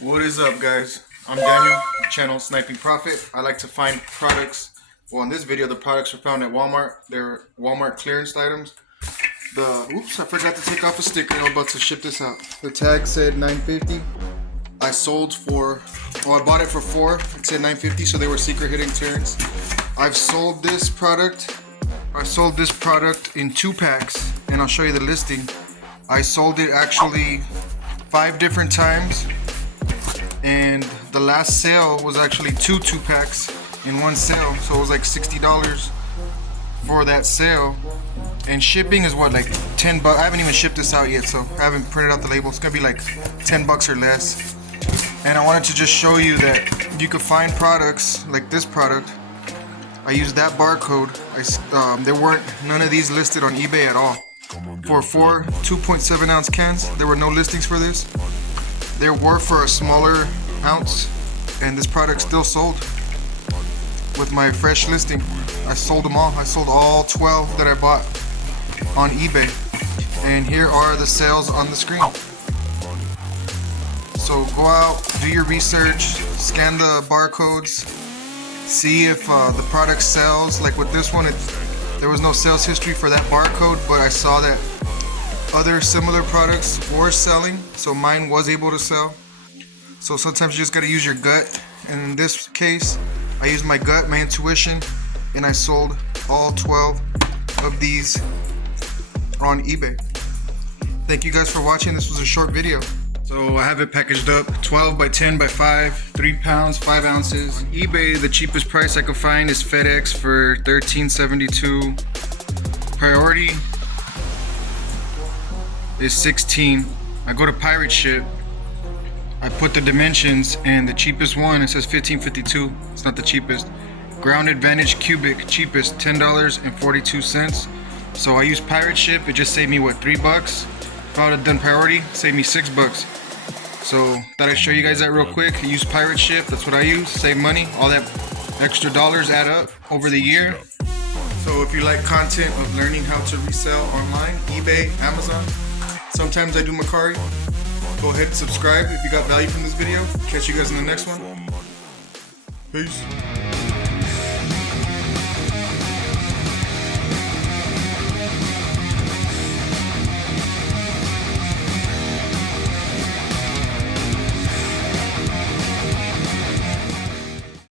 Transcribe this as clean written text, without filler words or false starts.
What is up, guys? I'm Daniel, channel Sniping Profit. I like to find products. Well, in this video, the products are found at Walmart. They're Walmart clearance items. Oops, I forgot to take off a sticker. I'm about to ship this out. The tag said $9.50. I sold for, well, I bought it for $4. It said $9.50, so they were secret hidden clearance. I've sold this product. I sold this product in 2 packs, and I'll show you the listing. I sold it actually 5 different times. And the last sale was actually 2 packs in one sale, so it was like $60 for that sale. And shipping is what, like $10? I haven't even shipped this out yet, so I haven't printed out the label. It's gonna be like $10 or less. And I wanted to just show you that you could find products like this product. I used that barcode. There weren't none of these listed on eBay at all. For 4 2.7 ounce cans, there were no listings for this. There were for a smaller ounce, and this product still sold with my fresh listing. I sold them all. I sold all 12 that I bought on eBay, and here are the sales on the screen. So go out, do your research, scan the barcodes, see if the product sells. Like with this one, there was no sales history for that barcode, but I saw that other similar products were selling, so mine was able to sell. So sometimes you just gotta use your gut, and in this case I used my gut, my intuition, and I sold all 12 of these on eBay. Thank you guys for watching. This was a short video. So I have it packaged up, 12 by 10 by 5, 3 pounds, 5 ounces. On eBay, the cheapest price I could find is FedEx for $13.72. Priority is $16. I go to Pirate Ship, I put the dimensions, and the cheapest one, it says $15.52. It's not the cheapest. Ground Advantage Cubic, cheapest, $10.42. So I used Pirate Ship. It just saved me what, $3? If I would have done Priority, it saved me $6. So thought I'd show you guys that real quick. I use Pirate Ship. That's what I use. Save money. All that extra dollars add up over the year. So if you like content of learning how to resell online, eBay, Amazon, sometimes I do Mercari, go ahead and subscribe if you got value from this video. Catch you guys in the next one. Peace.